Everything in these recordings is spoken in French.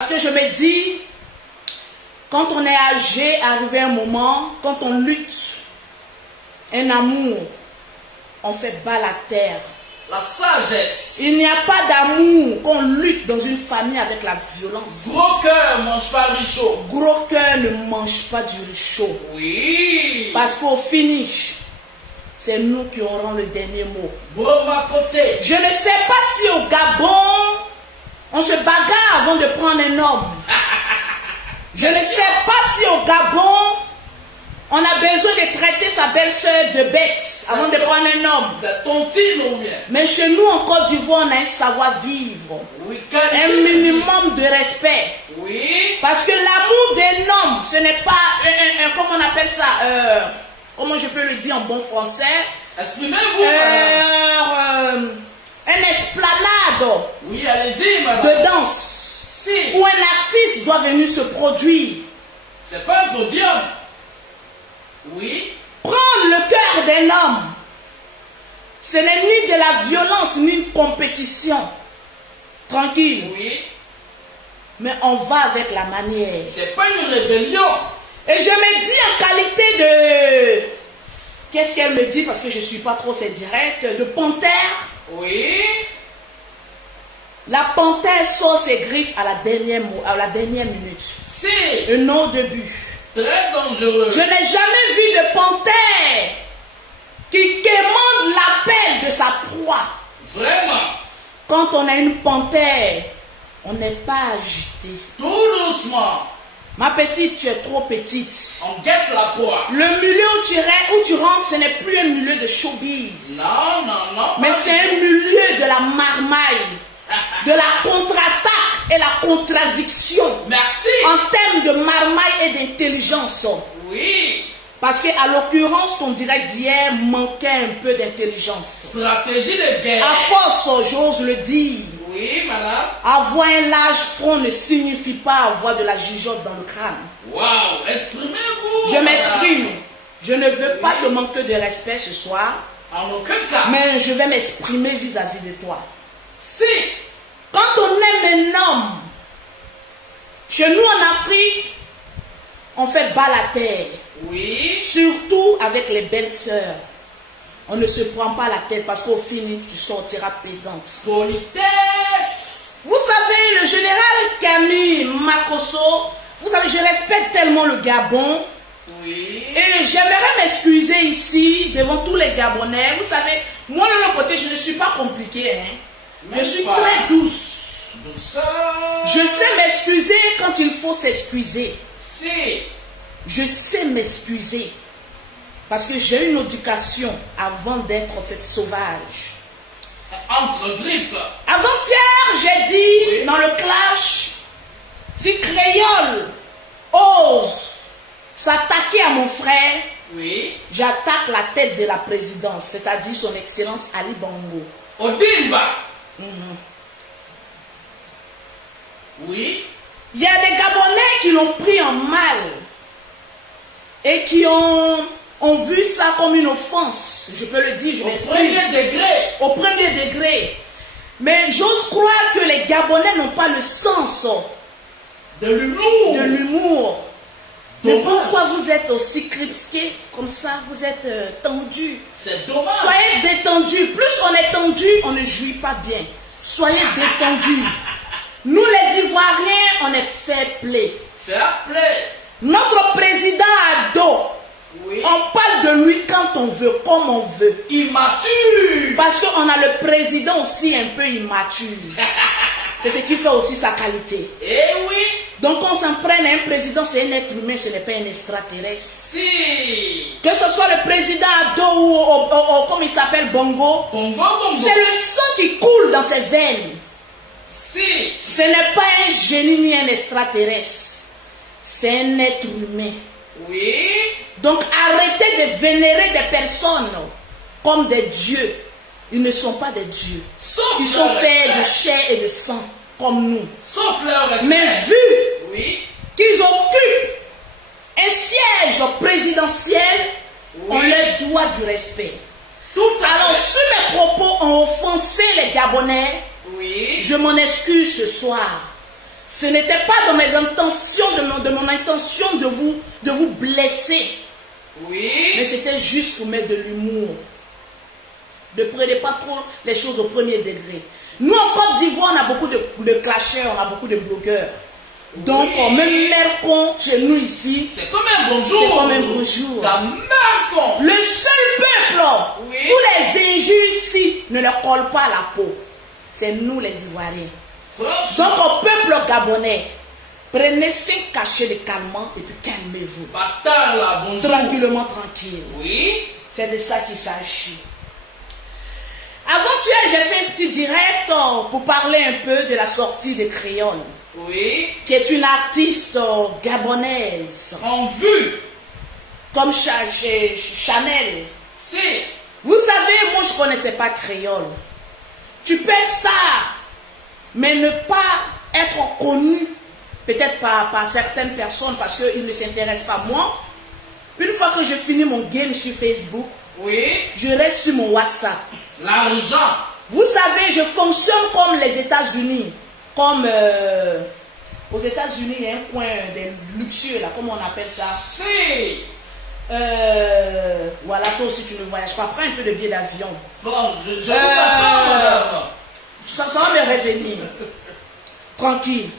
Parce que je me dis, quand on est âgé, arrivé un moment, quand on lutte, un amour, on fait bas la terre. La sagesse. Il n'y a pas d'amour qu'on lutte dans une famille avec la violence. Gros cœur mange pas richaud. Gros cœur ne mange pas du riz chaud. Oui. Parce qu'au finish, c'est nous qui aurons le dernier mot. Bon, ma côté. Je ne sais pas si au Gabon, on se bagarre avant de prendre un homme. Je ne sais pas si au Gabon, on a besoin de traiter sa belle-sœur de bête avant de prendre un homme. C'est tontine ou bien? Mais chez nous, en Côte d'Ivoire, on a un savoir-vivre. Oui, Un minimum de respect. Oui. Parce que l'amour d'un homme, ce n'est pas comment on appelle ça, comment je peux le dire en bon français, Exprimez-vous. un esplanade Oui, allez-y, madame. de danse Si. où un artiste doit venir se produire. C'est pas un podium. Oui. Prendre le cœur d'un homme, ce n'est ni de la violence ni une compétition. Tranquille. Oui. Mais on va avec la manière. C'est pas une rébellion. Et je me dis en qualité de... Qu'est-ce qu'elle me dit? Parce que je ne suis pas trop fait direct. De panthère. Oui. La panthère sort ses griffes à la dernière minute. Si. Et non au début. Très dangereux. Je n'ai jamais vu de panthère qui quémande l'appel de sa proie. Vraiment. Quand on a une panthère, on n'est pas agité. Tout doucement. Ma petite, tu es trop petite. On guette la proie. Le milieu où tu rentres, ce n'est plus un milieu de showbiz. Non, non, non. Mais c'est un milieu de la marmaille, de la contre-attaque et la contradiction. Merci. En termes de marmaille et d'intelligence. Oui. Parce qu'à l'occurrence, ton direct d'hier manquait un peu d'intelligence. Stratégie de guerre. À force, j'ose le dire, Oui, madame. avoir un large front ne signifie pas avoir de la jugeote dans le crâne. Waouh, exprimez-vous. Je m'exprime. Je ne veux pas te manquer de respect ce soir, En aucun cas. mais je vais m'exprimer vis-à-vis de toi. Si. Quand on aime un homme, chez nous en Afrique, on fait bas la terre. Oui. Surtout avec les belles-sœurs. On ne se prend pas la tête parce qu'au fini, tu sortiras pédante. Politesse. Vous savez, le général Camille Makosso, vous savez, je respecte tellement le Gabon. Oui. Et j'aimerais m'excuser ici devant tous les Gabonais. Vous savez, moi de l'autre côté, je ne suis pas compliquée. Hein. Je suis pas. très douce. Douceur. Je sais m'excuser quand il faut s'excuser. Si. Je sais m'excuser. Parce que j'ai une éducation avant d'être cette sauvage. Entre griffes. Avant-hier, j'ai dit dans le clash, si Créole ose s'attaquer à mon frère, Oui. j'attaque la tête de la présidence, c'est-à-dire son excellence Ali Bongo. Odimba. Oui. Il y a des Gabonais qui l'ont pris en mal et qui ont vu ça comme une offense. Je peux le dire, je Au m'exprime. premier degré. Au premier degré. Mais j'ose croire que les Gabonais n'ont pas le sens De l'humour. de l'humour. Mais Dommage. pourquoi vous êtes aussi cripsqués comme ça? Vous êtes tendus. C'est dommage. Soyez détendus. Plus on est tendu, on ne jouit pas bien. Soyez détendus. Nous les Ivoiriens, on est fair play. Fair play. Notre président a dos. Oui. On parle de lui quand on veut, comme on veut. Immature. Parce qu'on a le président aussi un peu immature. C'est ce qui fait aussi sa qualité. Eh oui. Donc on s'en prenne à un président, c'est un être humain, ce n'est pas un extraterrestre. Si. Que ce soit le président Ado ou comme il s'appelle Bongo, Bongo, bongo. c'est le sang qui coule dans ses veines. Si. Ce n'est pas un génie ni un extraterrestre. C'est un être humain. Oui. Donc arrêtez de vénérer des personnes comme des dieux. Ils ne sont pas des dieux. Sauf Ils sont leur faits de respect. chair et de sang, comme nous. Sauf leur respect. Mais vu Oui. qu'ils occupent un siège présidentiel, on leur doit du respect. Tout à Alors, fait. si mes propos ont offensé les Gabonais, Oui. je m'en excuse ce soir. Ce n'était pas dans mes intentions, de mon intention de vous blesser. Oui. Mais c'était juste pour mettre de l'humour. Ne prenez pas trop les choses au premier degré. Nous, en Côte d'Ivoire, on a beaucoup de clasheurs, on a beaucoup de blogueurs. Donc, Oui. même Mercon, chez nous ici, C'est comme un bonjour. c'est comme un bonjour. La Mercon. Le seul peuple Oui. où les injures ici ne leur collent pas à la peau, c'est nous les Ivoiriens. Franchement. Donc, au peuple gabonais, prenez 5 cachets de calmant et puis calmez-vous. Bâtard là, bonjour. Tranquillement, tranquille. Oui. C'est de ça qu'il s'agit. Avant-hier, j'ai fait un petit direct pour parler un peu de la sortie de Créole, Oui. qui est une artiste gabonaise, En vue. comme Chanel. Si. Vous savez, moi je ne connaissais pas Créole. Tu peux être star, mais ne pas être connu, peut-être par certaines personnes parce qu'ils ne s'intéressent pas à moi. Une fois que je finis mon game sur Facebook, Oui. je reste sur mon WhatsApp. L'argent. Vous savez, je fonctionne comme les États-Unis. Comme aux États-Unis, il y a un coin des luxueux, là, comment on appelle ça? Si. Voilà, toi aussi tu ne voyages pas. Prends un peu de billet d'avion. Bon, je vous apprends, madame. Ça va me revenir. Tranquille.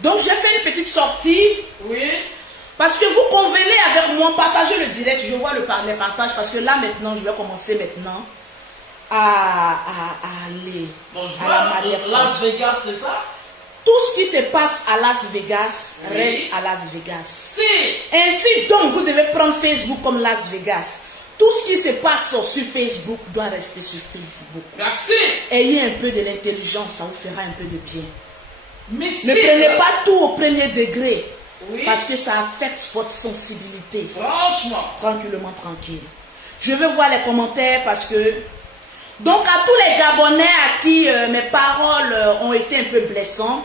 Donc j'ai fait une petite sortie. Oui. Parce que vous convenez avec moi, partagez le direct. Je vois les partages parce que là maintenant, je vais commencer maintenant à aller Bon, je à la vois manière Las Vegas, c'est ça? Tout ce qui se passe à Las Vegas Oui. reste à Las Vegas. Si. Ainsi donc, vous devez prendre Facebook comme Las Vegas. Tout ce qui se passe sur Facebook doit rester sur Facebook. Merci. Ayez un peu de l'intelligence, ça vous fera un peu de bien. Mais Ne prenez pas tout au premier degré, Oui. parce que ça affecte votre sensibilité. Franchement. Tranquillement, tranquille. Je veux voir les commentaires parce que... Donc à tous les Gabonais à qui mes paroles ont été un peu blessantes,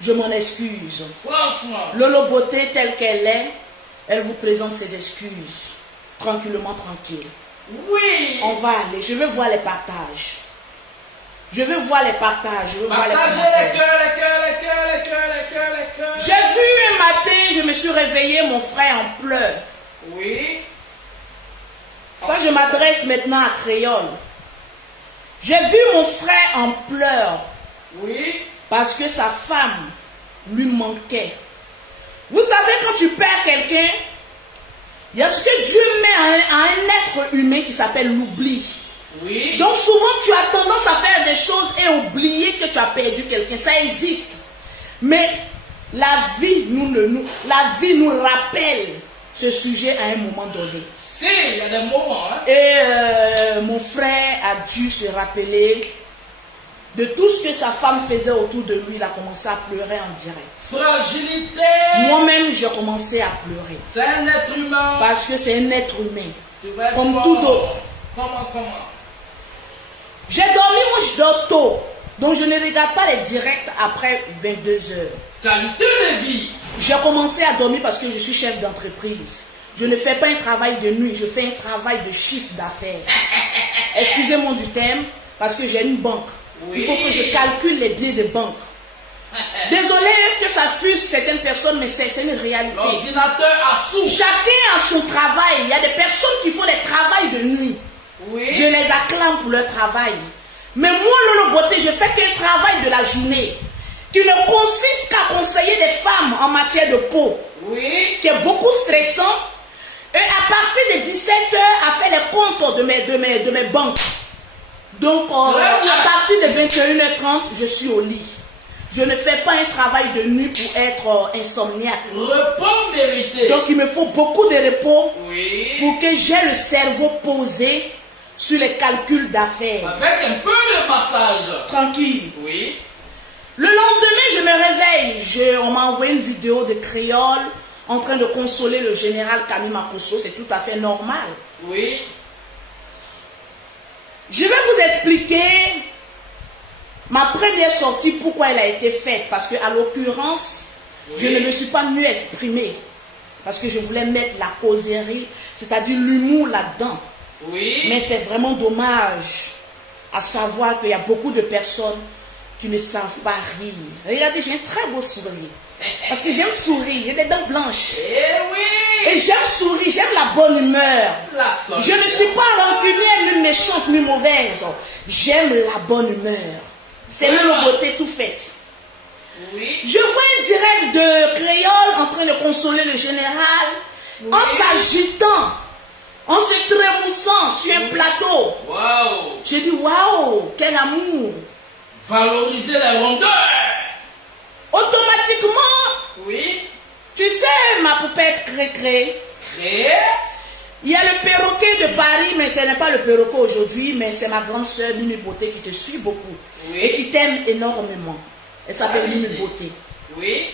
je m'en excuse. Franchement. Lolo Beauté telle qu'elle est, elle vous présente ses excuses. Tranquillement, tranquille. Oui. On va aller, je veux voir les partages. Je veux voir les partages, je veux voir les Partagez commentaires. les cœurs, les cœurs, les cœurs, les cœurs, les cœurs, les cœurs. J'ai vu un matin, je me suis réveillé, mon frère en pleurs. Oui. Ça, je m'adresse maintenant à Créole. J'ai vu mon frère en pleurs Oui. parce que sa femme lui manquait. Vous savez, quand tu perds quelqu'un, il y a ce que Dieu met à un être humain qui s'appelle l'oubli. Oui. Donc souvent, tu as tendance à faire des choses et oublier que tu as perdu quelqu'un. Ça existe. Mais la vie nous rappelle ce sujet à un moment donné. Si, il y a des moments. Hein. Et mon frère a dû se rappeler de tout ce que sa femme faisait autour de lui. Il a commencé à pleurer en direct. Fragilité. Moi-même, j'ai commencé à pleurer. C'est un être humain. Parce que c'est un être humain. Tu vas être Comme fort. tout autre. Comment? J'ai dormi, moi je dors tôt. Donc je ne regarde pas les directs après 22 heures. Qualité de vie. J'ai commencé à dormir parce que je suis chef d'entreprise. Je ne fais pas un travail de nuit, je fais un travail de chiffre d'affaires. Excusez-moi du terme, parce que j'ai une banque. Oui. Il faut que je calcule les billets de banque. Désolé que ça fuse certaines personnes, mais c'est une réalité. L'ordinateur a sous. Chacun a son travail. Il y a des personnes qui font des travails de nuit. Oui. Je les acclame pour leur travail. Mais moi, Lolo Beauté, je fais qu'un travail de la journée qui ne consiste qu'à conseiller des femmes en matière de peau, Oui. qui est beaucoup stressant. Et à partir de 17 h, à faire les comptes de mes banques. Donc, à partir de 21 h 30, je suis au lit. Je ne fais pas un travail de nuit pour être insomniaque. Repos mérité. Donc, il me faut beaucoup de repos Oui. pour que j'ai le cerveau posé sur les calculs d'affaires. Avec un peu de massage. Tranquille. Oui. Le lendemain, je me réveille. On m'a envoyé une vidéo de Créole en train de consoler le général Kami Makosso. C'est tout à fait normal. Oui. Je vais vous expliquer ma première sortie, pourquoi elle a été faite. Parce qu'à l'occurrence, je ne me suis pas mieux exprimée. Parce que je voulais mettre la causerie, c'est-à-dire l'humour là-dedans. Oui. Mais c'est vraiment dommage à savoir qu'il y a beaucoup de personnes qui ne savent pas rire. Regardez, j'ai un très beau sourire. Parce que j'aime sourire, j'ai des dents blanches. Eh oui. Et j'aime sourire, j'aime la bonne humeur. Je ne suis pas rancunière, ni méchante, ni mauvaise. J'aime la bonne humeur. C'est même la beauté tout faite. Oui. Je vois un direct de créole en train de consoler le général, en s'agitant, en se trémoussant sur un plateau. Waouh. J'ai dit, waouh, quel amour. Valoriser la rondeur. Automatiquement, Oui. tu sais, ma poupette cré-cré, Créer. il y a le perroquet de Paris, mais ce n'est pas le perroquet aujourd'hui, mais c'est ma grande soeur Mimi Beauté qui te suit beaucoup Oui. et qui t'aime énormément. Elle s'appelle Mimi Beauté. Oui.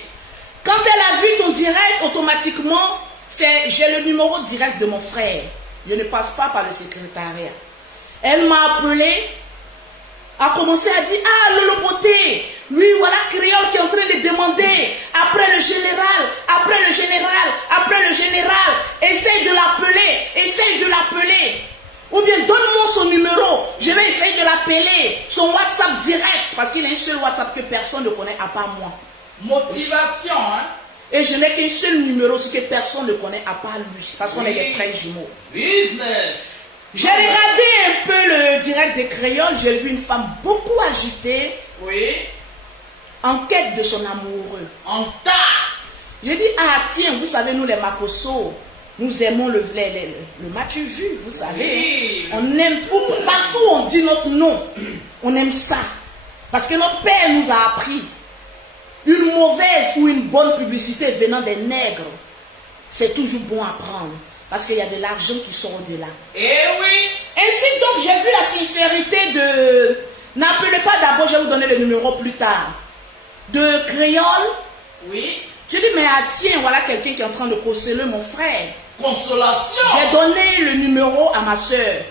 Quand elle a vu ton direct, automatiquement, j'ai le numéro direct de mon frère. Je ne passe pas par le secrétariat. Elle m'a appelé, a commencé à dire, ah, Lolo Beauté, oui, voilà Créole qui est en train de demander, après le général, après le général, après le général, essaye de l'appeler. Ou bien donne-moi son numéro, je vais essayer de l'appeler, son WhatsApp direct, parce qu'il a un seul WhatsApp que personne ne connaît à part moi. Motivation, hein. Et je n'ai qu'un seul numéro, ce que personne ne connaît à part lui, parce qu'on est des frères jumeaux. Business. J'ai regardé un peu le direct des créoles, j'ai vu une femme beaucoup agitée, Oui. en quête de son amoureux. En tas. J'ai dit, ah tiens, vous savez, nous les Makosso, nous aimons le matu vu, vous savez. Oui. Hein. On aime, partout on dit notre nom, on aime ça. Parce que notre père nous a appris, une mauvaise ou une bonne publicité venant des nègres, c'est toujours bon à prendre. Parce qu'il y a de l'argent qui sort de là. Eh oui. Ainsi donc, j'ai vu la sincérité de... N'appelez pas d'abord, je vais vous donner le numéro plus tard. De créole. Oui. Je dis, mais ah, tiens, voilà quelqu'un qui est en train de consoler mon frère. Consolation. J'ai donné le numéro à ma soeur.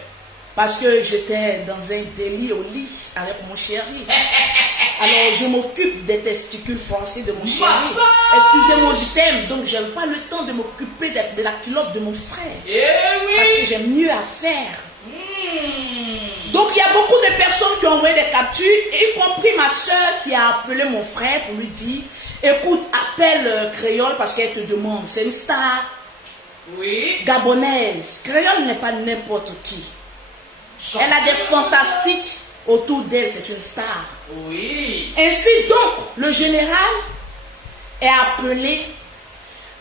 Parce que j'étais dans un délit au lit avec mon chéri. Alors, je m'occupe des testicules français de mon chéri. Excusez-moi du thème, donc je n'ai pas le temps de m'occuper de la culotte de mon frère. Eh oui. Parce que j'ai mieux à faire. Donc, il y a beaucoup de personnes qui ont envoyé des captures, y compris ma soeur qui a appelé mon frère pour lui dire, écoute, appelle Créole parce qu'elle te demande. C'est une star Oui. gabonaise. Créole n'est pas n'importe qui. Elle a des fantastiques autour d'elle, c'est une star. Oui. Ainsi donc, le général est appelé,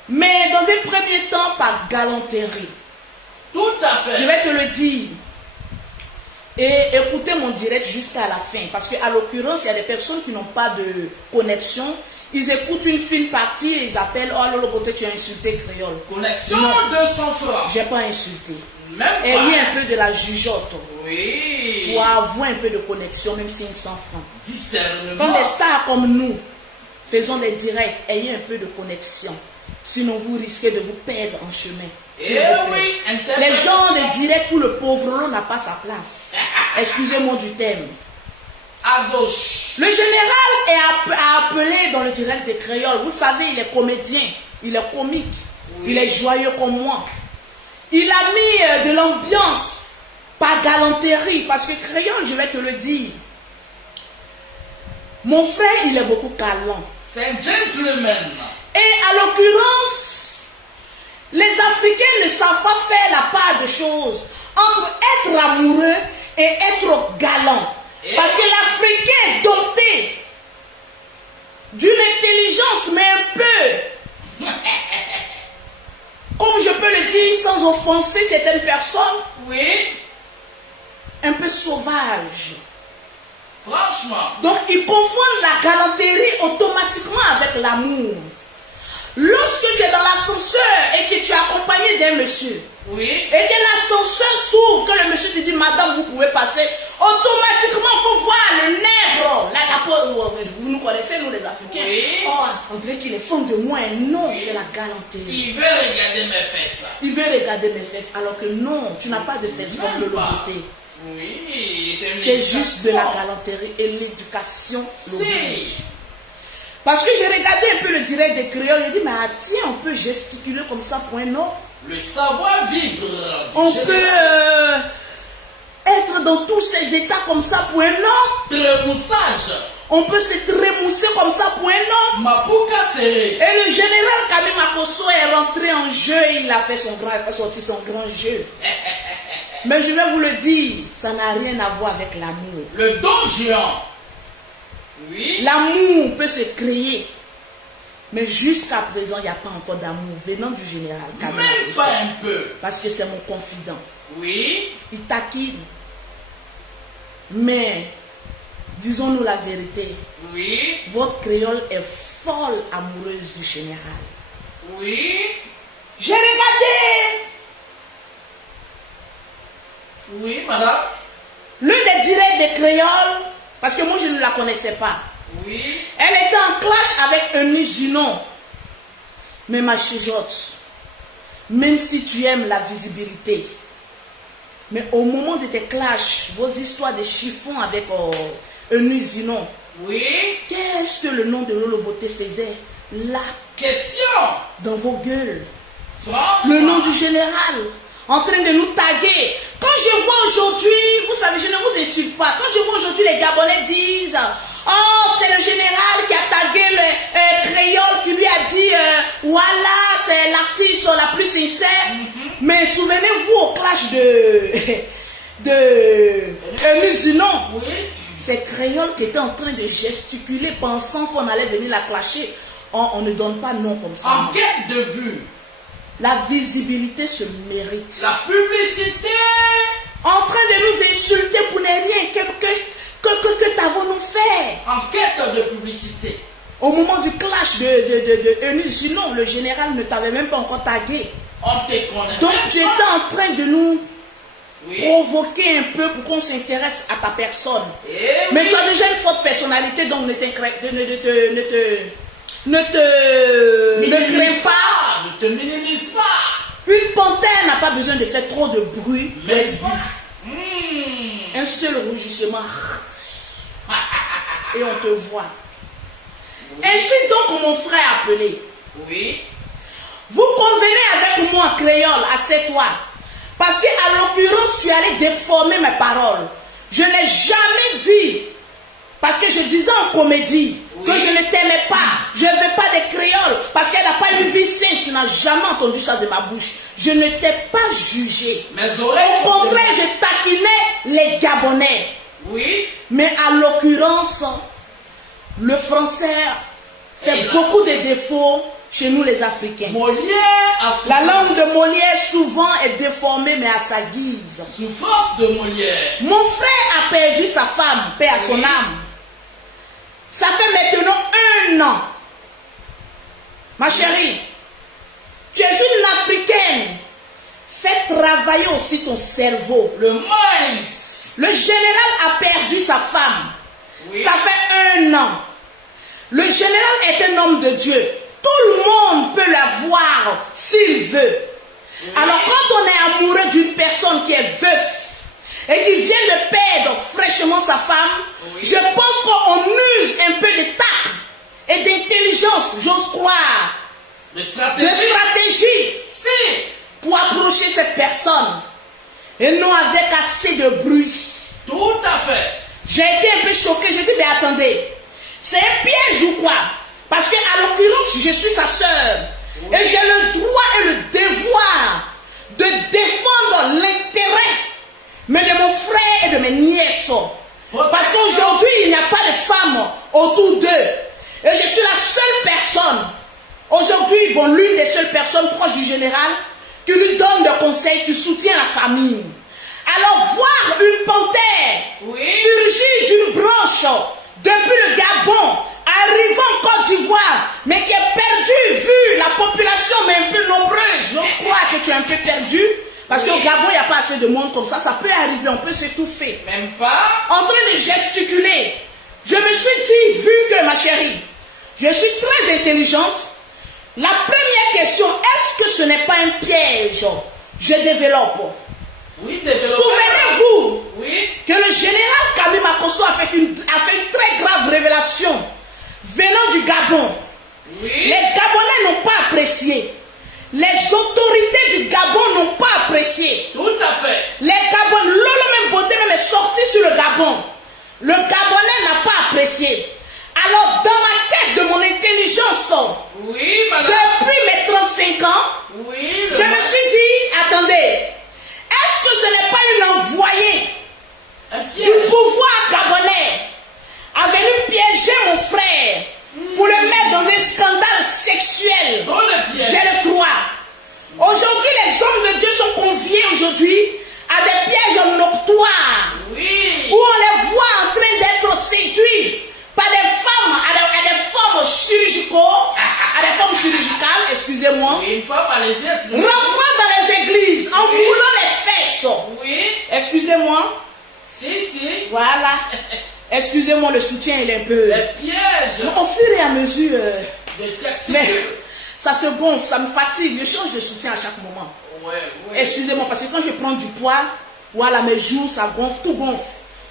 mais dans un premier temps par galanterie. Tout à fait. Je vais te le dire. Et écoutez mon direct jusqu'à la fin. Parce qu'à l'occurrence, il y a des personnes qui n'ont pas de connexion. Ils écoutent une fine partie et ils appellent, oh Lolo Beauté, tu as insulté créole. Connexion Non. 200 francs. J'ai pas insulté. Même pas. Ayez un peu de la jugeote. Oui. Pour avoir un peu de connexion, même si 100 francs. Discernement. Quand des stars comme nous faisons des directs, ayez un peu de connexion. Sinon, vous risquez de vous perdre en chemin. Eh oui. Les gens de direct où le pauvre l'on n'a pas sa place. Excusez-moi du thème. À gauche. Le général a appelé dans le direct des créoles. Vous savez, il est comédien, il est comique, Oui. il est joyeux comme moi. Il a mis de l'ambiance, pas galanterie, parce que créole, je vais te le dire. Mon frère, il est beaucoup galant. C'est un gentleman. Et à l'occurrence, les Africains ne savent pas faire la part de choses entre être amoureux et être galant. Parce que l'Africain est doté d'une intelligence, mais un peu, comme je peux le dire sans offenser certaines personnes, Oui. un peu sauvage. Franchement. Donc ils confondent la galanterie automatiquement avec l'amour. Lorsque tu es dans l'ascenseur et que tu es accompagné d'un monsieur, Oui. et que l'ascenseur s'ouvre, que le monsieur te dit, madame, vous pouvez passer, automatiquement, il faut voir le nègre. Vous nous connaissez, nous les Africains. Oui. Oh, on dirait qu'il est fond de moi. Non, c'est la galanterie. Il veut regarder mes fesses. Il veut regarder mes fesses, alors que non, tu n'as pas de fesses comme le Beauté. Oui. C'est juste de la galanterie et l'éducation l'oblige. Si. Parce que j'ai regardé un peu le direct des créoles, j'ai dit, mais tiens, on peut gesticuler comme ça pour un homme. Le savoir-vivre. On peut être dans tous ces états comme ça pour un homme. Trémoussage. On peut se trémousser comme ça pour un homme. Mapuka serré. Et le général Kami Makosso est rentré en jeu. Il a fait sorti son grand jeu. Mais je vais vous le dire, ça n'a rien à voir avec l'amour. Le don géant. Oui. L'amour peut se créer. Mais jusqu'à présent, il n'y a pas encore d'amour venant du général Kami Même Makosso. pas un peu. Parce que c'est mon confident. Oui. Il taquine. Mais, disons-nous la vérité, Oui. votre créole est folle amoureuse du général. Oui. J'ai regardé Oui, madame. l'une des directs des créoles, parce que moi je ne la connaissais pas. Oui. Elle était en clash avec un musulman. Mais ma chijote, même si tu aimes la visibilité, mais au moment de tes clashs, vos histoires de chiffon avec un musulman, Oui. qu'est-ce que le nom de Lolo Beauté faisait là, Question. dans vos gueules? Franchement. Le nom du général, en train de nous taguer. Quand je vois aujourd'hui, vous savez, je ne vous insulte pas. Quand je vois aujourd'hui les Gabonais disent, oh, c'est le général qui a tagué le créole, qui lui a dit, voilà, c'est l'artiste la plus sincère. Mais souvenez-vous au clash de musulman. Oui. C'est créole qui était en train de gesticuler, pensant qu'on allait venir la clasher. On ne donne pas nom comme ça. En quête de vue. La visibilité se mérite. La publicité. En train de nous insulter pour ne rien. Que t'avons-nous fait? En quête de publicité. Au moment du clash de Eunice Junon, le général ne t'avait même pas encore tagué. On te connaît. Donc même tu étais pas. en train de nous Oui. provoquer un peu pour qu'on s'intéresse à ta personne. Eh Mais oui. tu as déjà une forte personnalité, donc ne crains pas. Ne te minimise pas. Une panthère n'a pas besoin de faire trop de bruit pour Mais être vue. Un seul rougissement et on te voit. Ainsi donc mon frère appelé, Oui. vous convenez avec moi en créole, assieds-toi. Parce qu'à l'occurrence, tu allais déformer mes paroles. Je n'ai jamais dit, parce que je disais en comédie, que je ne t'aimais pas. Je ne veux pas des créoles, parce qu'elle n'a pas une vie sainte. Tu n'as jamais entendu ça de ma bouche. Je ne t'ai pas jugé. Mes oreilles. Au contraire, je taquinais les Gabonais. Oui. Mais à l'occurrence, le français fait beaucoup de défauts chez nous les Africains. Molière a La langue de Molière souvent est déformée, mais à sa guise. souffrance de Molière. Mon frère a perdu sa femme, paix à son âme. Ça fait maintenant 1 an. Ma chérie, tu es une Africaine. Fais travailler aussi ton cerveau. Le mince. Le général a perdu sa femme. Oui. Ça fait 1 an. Le général est un homme de Dieu. Tout le monde peut la voir s'il veut. Oui. Alors quand on est amoureux d'une personne qui est veuf et qui vient de perdre fraîchement sa femme, Oui. je pense qu'on use un peu de tact et d'intelligence, j'ose croire, De de stratégie. stratégie Si. pour approcher cette personne et non avec assez de bruit. Tout à fait. J'ai été un peu choquée, j'ai dit mais attendez, c'est un piège ou quoi? Parce qu'à l'occurrence, je suis sa sœur. Oui. Et j'ai le droit et le devoir de défendre l'intérêt, mais de mon frère et de mes nièces. Parce qu'aujourd'hui, il n'y a pas de femmes autour d'eux. Et je suis la seule personne, aujourd'hui, bon, l'une des seules personnes proches du général, qui lui donne des conseils, qui soutient la famille. Alors voir une panthère Oui. surgir d'une branche depuis le Gabon, arrivant en Côte d'Ivoire, mais qui est perdue, vu la population mais un peu nombreuse. Je crois que tu es un peu perdu, parce Oui. qu'au Gabon, il n'y a pas assez de monde comme ça peut arriver, on peut s'étouffer. Même pas. En train de gesticuler, je me suis dit, vu que ma chérie, je suis très intelligente, la première question, est-ce que ce n'est pas un piège? Je développe. Oui, développé. Souvenez-vous Oui. que le général Kami Makosso a fait une très grave révélation venant du Gabon. Oui. Les Gabonais n'ont pas apprécié. Les autorités du Gabon n'ont pas apprécié. Tout à fait. Les Gabonais, Lolo même Beauté même est sorti sur le Gabon. Le Gabonais n'a pas apprécié. 5 ans, Oui, je me suis dit, attendez, est-ce que ce n'est pas une envoyée un du piège. pouvoir gabonais a venu piéger mon frère pour le mettre dans un scandale sexuel? Dans le piège. Je le crois. Aujourd'hui, les hommes de Dieu sont conviés aujourd'hui à des pièges noctoires Oui. où on les voit en train d'être séduits par des femmes à des formes chirurgicales, excusez-moi, Oui, une fois par les yeux. rentrant dans les églises en Oui. moulant les fesses. Oui. Excusez-moi, Si. voilà. Excusez-moi, le soutien il est un peu... Les pièges Au fur et à mesure, de texture. mais ça se gonfle, ça me fatigue. Je change de soutien à chaque moment. Ouais. Excusez-moi, parce que quand je prends du poids, voilà, mes joues, ça gonfle, tout gonfle.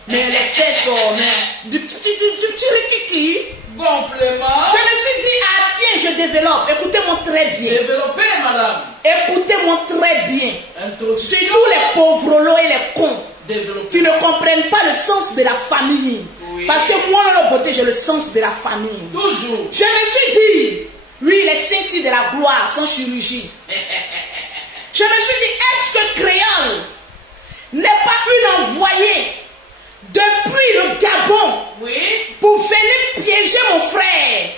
Mais les fesses, mais du petit rikiki. Gonflement. Je me suis dit, ah tiens, je développe. Écoutez-moi très bien. Développé, madame. Écoutez-moi très bien. Introduction. Surtout les pauvres lots et les cons Développé. qui ne comprennent pas le sens de la famille. Oui. Parce que moi, dans la beauté, j'ai le sens de la famille. Toujours. Je me suis dit, oui, les saints de la gloire, sans chirurgie. Je me suis dit, est-ce que Créole n'est pas une envoyée depuis le Gabon Oui. pour venir piéger mon frère,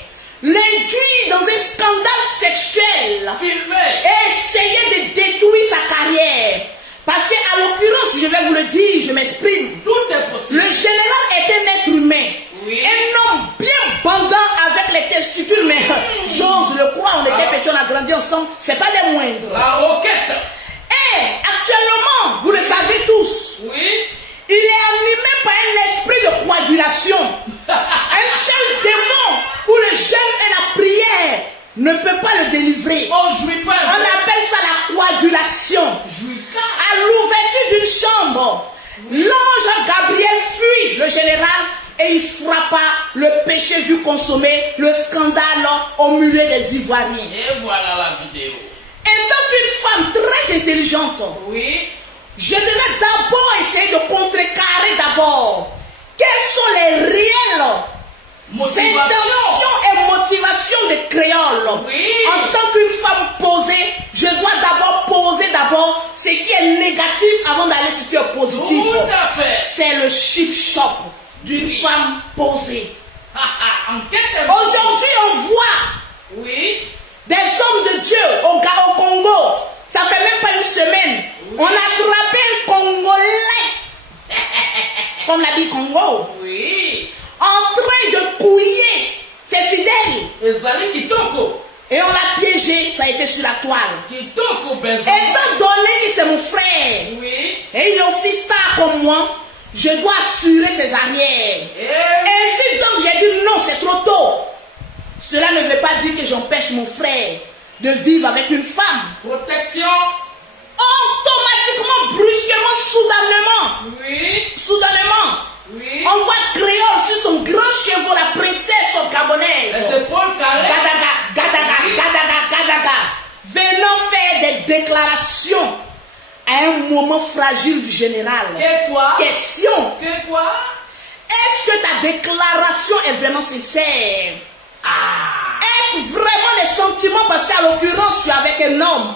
l'induire dans un scandale sexuel Filmé. et essayer de détruire sa carrière? Parce qu'à l'occurrence, je vais vous le dire, je m'exprime. Tout est possible. Le général est un être humain, Oui. un homme bien bandant avec les testicules, mais j'ose le croire, on était petits, on a grandi ensemble, c'est pas des moindres. La roquette. Et actuellement, vous le savez tous, Oui. il est animé par un esprit de coagulation. Un seul démon où le jeûne et la prière ne peut pas le délivrer. On jouit pas. On appelle ça la coagulation. Jouit À l'ouverture d'une chambre, l'ange Gabriel fuit le général et il frappa le péché vu consommer, le scandale au milieu des Ivoiriens. Et voilà la vidéo. Étant une femme très intelligente, Oui. je devais d'abord essayer de contrecarrer d'abord quelles sont les réelles Motivation. intentions et motivations des créoles. Oui. En tant qu'une femme posée, je dois d'abord poser ce qui est négatif avant d'aller sur ce qui est positif. Tout à fait. C'est le chip shop d'une femme posée. Enquête. Aujourd'hui, on voit Oui. des hommes de Dieu au Congo. Ça fait même pas une semaine. Oui. On a attrapé un Congolais, comme l'a dit Congo, Oui. en train de couiller ses fidèles. Ezali Kitoko. Et on l'a piégé, ça a été sur la toile. Kitoko Benzo. Étant donné que c'est mon frère, Oui. et il est aussi star comme moi, je dois assurer ses arrières. Et Ainsi donc j'ai dit non, c'est trop tôt. Cela ne veut pas dire que j'empêche mon frère de vivre avec une femme. protection. Automatiquement, brusquement, soudainement, Oui. on voit Créole sur son grand chevaux, la princesse gabonaise. Les épaules carrées. Gadaga, venant faire des déclarations à un moment fragile du général. Que quoi? Question, Que quoi? est-ce que ta déclaration est vraiment sincère? Est-ce vraiment les sentiments, parce qu'à l'occurrence tu es avec un homme?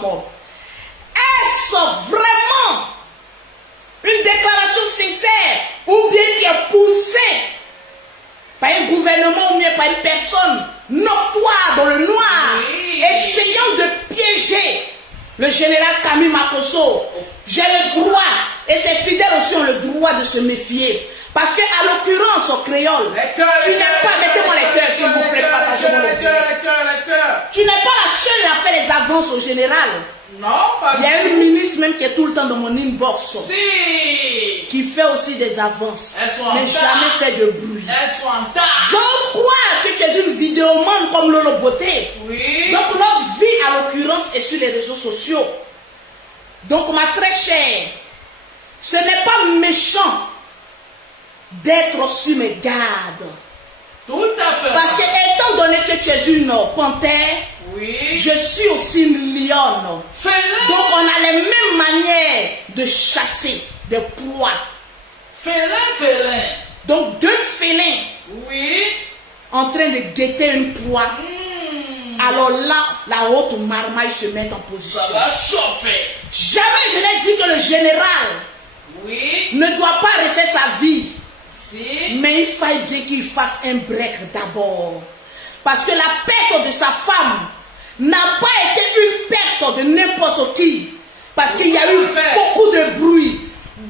Est-ce vraiment une déclaration sincère ou bien qui est poussée par un gouvernement ou bien par une personne notoire dans le noir, Oui. essayant de piéger le général Camille Makosso? J'ai le droit, et ses fidèles aussi ont le droit de se méfier. Parce qu'à l'occurrence, au créole, tu n'es pas, mettez-moi les cœurs s'il vous plaît, partagez-moi le cœur. Tu n'es pas la seule à faire les avances au général. Non, pas Il y a une ministre même qui est tout le temps dans mon inbox, Si. qui fait aussi des avances, Elles sont en mais retard. jamais fait de bruit. Elles sont en retard. J'ose croire que tu es une vidéomane comme Lolo Beauté. Oui. Donc notre vie, à l'occurrence, est sur les réseaux sociaux. Donc ma très chère, ce n'est pas méchant d'être sur mes gardes. Tout à fait. Parce que étant donné que tu es une panthère, Oui. je suis aussi une lionne. Félin. Donc on a les mêmes manières de chasser des proies. Félin. Donc deux félins Oui. en train de guetter une proie. alors là, la haute marmaille se met en position. Ça va chauffer. Jamais je n'ai dit que le général Oui. ne doit pas refaire sa vie. Si. Mais il faille bien qu'il fasse un break d'abord. Parce que la perte de sa femme n'a pas été une perte de n'importe qui. Parce qu'il y a eu beaucoup de bruit,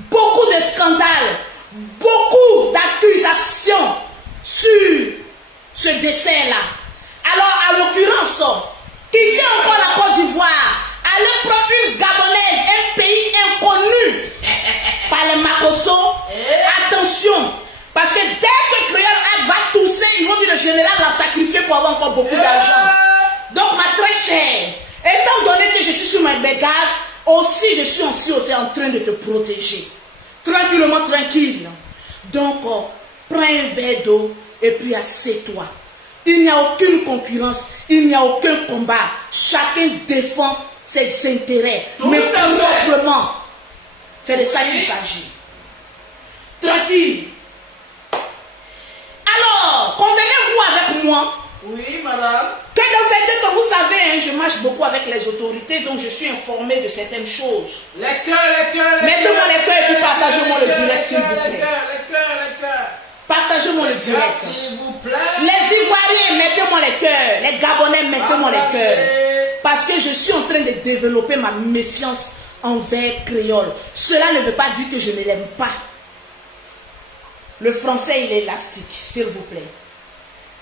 beaucoup de scandales, beaucoup d'accusations sur ce décès-là. Alors, à l'occurrence, quitter encore la Côte d'Ivoire, aller prendre une Gabonaise, un pays inconnu par les Makosso, attention, parce que dès que Créole va tousser, ils vont dire le général l'a sacrifié pour avoir encore beaucoup d'argent. Donc, ma très chère, étant donné que je suis sur ma garde, aussi je suis aussi en train de te protéger. Tranquillement, tranquille. Donc, prends un verre d'eau et puis assieds-toi. Il n'y a aucune concurrence, il n'y a aucun combat. Chacun défend ses intérêts, mais proprement. C'est de ça qu'il s'agit. Tranquille. Alors, convenez-vous avec moi Oui, madame. que dans certains cas, vous savez, hein, je marche beaucoup avec les autorités, donc je suis informé de certaines choses. Les cœurs. Mettez-moi les cœurs et puis partagez-moi le direct, s'il vous plaît. Les cœurs. Partagez-moi le direct. S'il vous plaît. Les Ivoiriens, mettez-moi les cœurs. Les Gabonais, mettez-moi les cœurs. Parce que je suis en train de développer ma méfiance envers Créole. Cela ne veut pas dire que je ne l'aime pas. Le français, il est élastique, s'il vous plaît.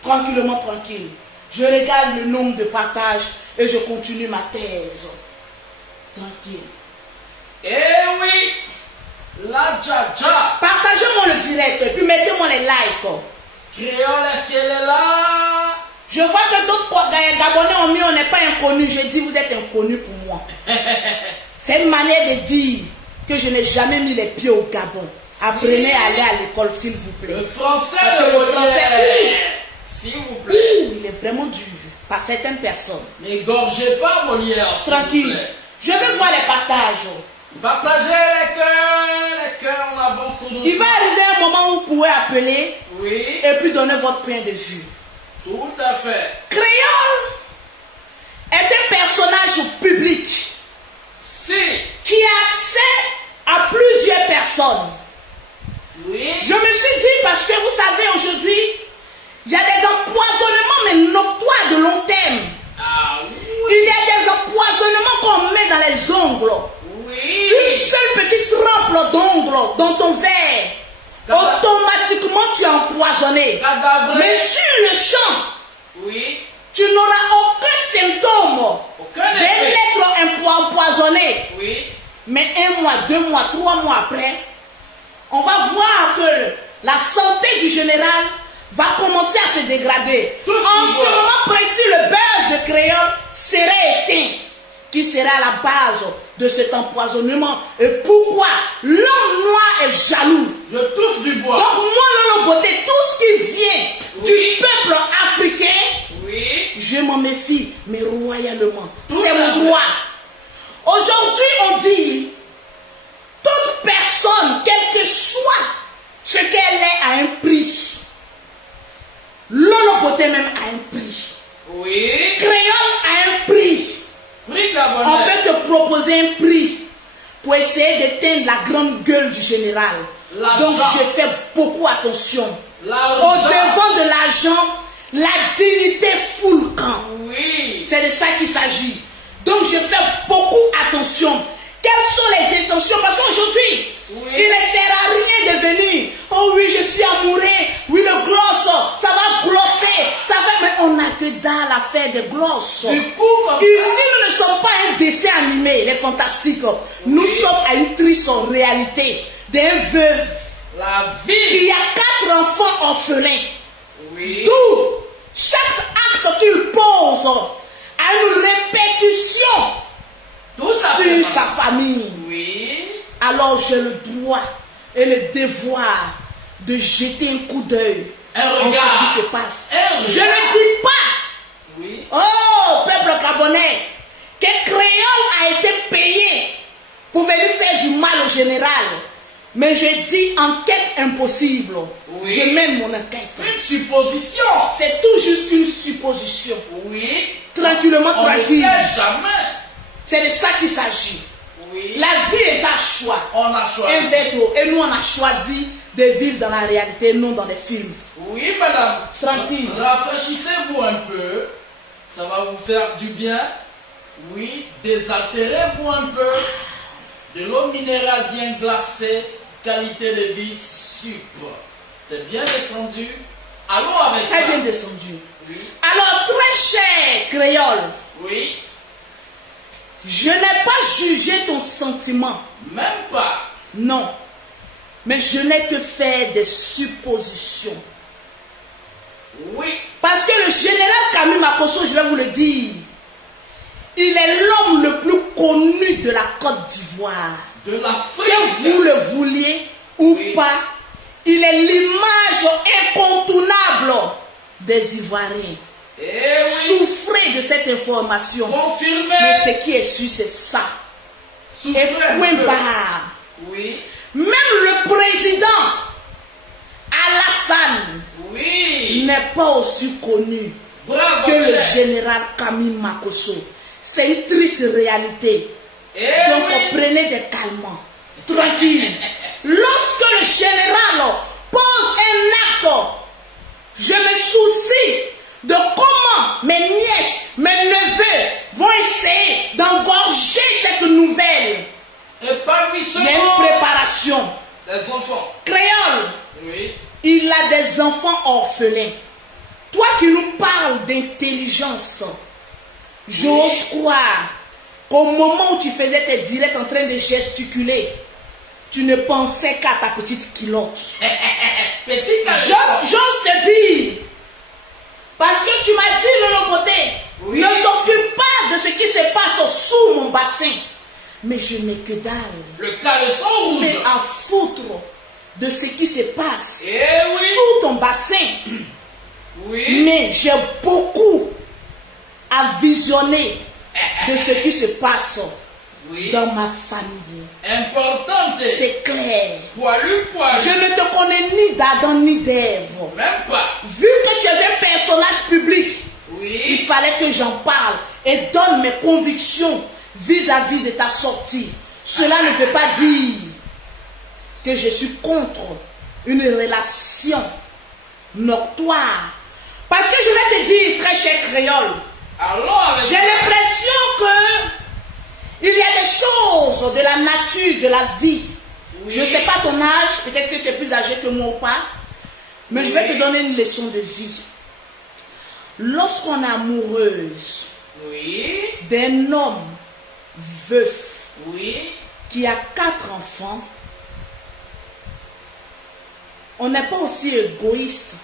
Tranquillement, tranquille. Je regarde le nombre de partages et je continue ma thèse. Tranquille. Eh oui. La Dja. Partagez-moi le direct et puis mettez-moi les likes. Créole, est-ce qu'elle est là? Je vois que d'autres Gabonais ont mis on n'est pas inconnu. Je dis vous êtes inconnu pour moi. C'est une manière de dire que je n'ai jamais mis les pieds au Gabon. Apprenez à aller à l'école, s'il vous plaît. Le français, parce que le français, s'il vous plaît. Il est vraiment dur par certaines personnes. N'égorgez pas Molière. Tranquille. Je veux voir les partages. Partagez les cœurs, on avance tout doucement. Il va arriver un moment où vous pouvez appeler Oui. et puis donner votre point de vue. Tout à fait. Créole est un personnage public qui a accès à plusieurs personnes. Oui. Je me suis dit parce que vous savez aujourd'hui, il y a des empoisonnements mais notoires de long terme. Ah oui. Il y a des empoisonnements qu'on met dans les ongles. Oui. Une seule petite trempe d'ongles dans ton verre, automatiquement tu es empoisonné. Mais sur le champ, oui, tu n'auras aucun symptôme d'être empoisonné. Oui. Mais 1 mois, 2 mois, 3 mois après, on va voir que la santé du général va commencer à se dégrader. En ce moment précis, le buzz de Créole serait éteint, qui serait à la base de cet empoisonnement. Et pourquoi? L'homme noir est jaloux. Je touche du bois. Donc moi, Lolo Beauté, tout ce qui vient du peuple africain, je m'en méfie, mais royalement. C'est mon droit. Aujourd'hui, on dit, toute personne, quel que soit ce qu'elle est, a un prix. Lolo Beauté même a un prix. Oui. Créole a un prix. On peut te proposer un prix pour essayer d'éteindre la grande gueule du général. Donc je fais beaucoup attention. Au devant de l'argent, la dignité fout le camp. Oui. C'est de ça qu'il s'agit. Donc je fais beaucoup attention. Quelles sont les intentions? Parce qu'aujourd'hui, il ne sert à rien de venir. Oh oui, je suis amoureux. Oui, le gloss, ça va glosser. Ça va, mais on n'a que dans l'affaire de gloss. Du coup, ici, nous ne sommes pas un dessin animé, les fantastiques. Nous sommes à une triste réalité d'un veuve. La vie. Il y a 4 enfants orphelins. Oui. D'où chaque acte qu'il pose a une répercussion sur sa famille. Oui. Alors j'ai le droit et le devoir de jeter un coup d'œil en ce qui se passe. Je ne dis pas, oui, oh peuple gabonais, que Créole a été payé pour venir faire du mal au général. Mais je dis enquête impossible. Oui. Je mène mon enquête. Une supposition. C'est tout juste une supposition. Oui. tranquillement, On ne tranquille. sait jamais. C'est de ça qu'il s'agit. Oui. La vie est un choix. On a choisi. Un veto. Et nous, on a choisi de vivre dans la réalité, non dans les films. Oui, madame. Tranquille. Rafraîchissez-vous un peu. Ça va vous faire du bien. Oui, désaltérez-vous un peu. De l'eau minérale bien glacée, qualité de vie sucre. C'est bien descendu. Allons avec Très ça. bien descendu. Oui. Alors, très cher créole, Oui. je n'ai pas jugé ton sentiment. Même pas. Non. Mais je n'ai que fait des suppositions. Oui. Parce que le général Camille Makosso, je vais vous le dire, il est l'homme le plus connu de la Côte d'Ivoire. De l'Afrique. Que vous le vouliez ou Oui. pas, il est l'image incontournable des Ivoiriens. Eh oui. Souffrez de cette information. Confirmé. Mais ce qui est sûr, c'est ça. Souffrez Et un point peu. barre. Oui. Même le président Alassane Oui. n'est pas aussi connu Bravo. que le cher. général Camille Makosso. C'est une triste réalité. Eh Donc oui. prenez des calmants. Tranquille. Lorsque le général pose un acte, je me soucie de comment mes nièces, mes neveux vont essayer d'engorger cette nouvelle. Et parmi ceux Il y a une préparation. des enfants. Créole, Oui. il a des enfants orphelins. Toi qui nous parles d'intelligence, j'ose croire qu'au moment où tu faisais tes directs en train de gesticuler, tu ne pensais qu'à ta petite culotte. Petit J'ose te dire, parce que tu m'as dit de l'autre côté, Oui. ne t'occupe pas de ce qui se passe sous mon bassin. Mais je n'ai que dalle. Le caleçon rouge. Mais à foutre de ce qui se passe Eh oui. sous ton bassin. Oui. Mais j'ai beaucoup à visionner de ce qui se passe Oui. dans ma famille. Importante. C'est clair. Poilu, poilu. Je ne te connais ni d'Adam ni d'Ève. Même pas. Vu que tu es un personnage public, il Oui. fallait que j'en parle et donne mes convictions vis-à-vis de ta sortie. Cela ne veut pas dire que je suis contre une relation noctoire. Parce que je vais te dire, très cher créole, Allons avec j'ai l'impression que il y a des choses de la nature, de la vie. Oui. Je ne sais pas ton âge, peut-être que tu es plus âgé que moi ou pas, mais je vais Oui. te donner une leçon de vie. Lorsqu'on est amoureuse Oui. d'un homme veuf Oui. qui a 4 enfants, on n'est pas aussi égoïste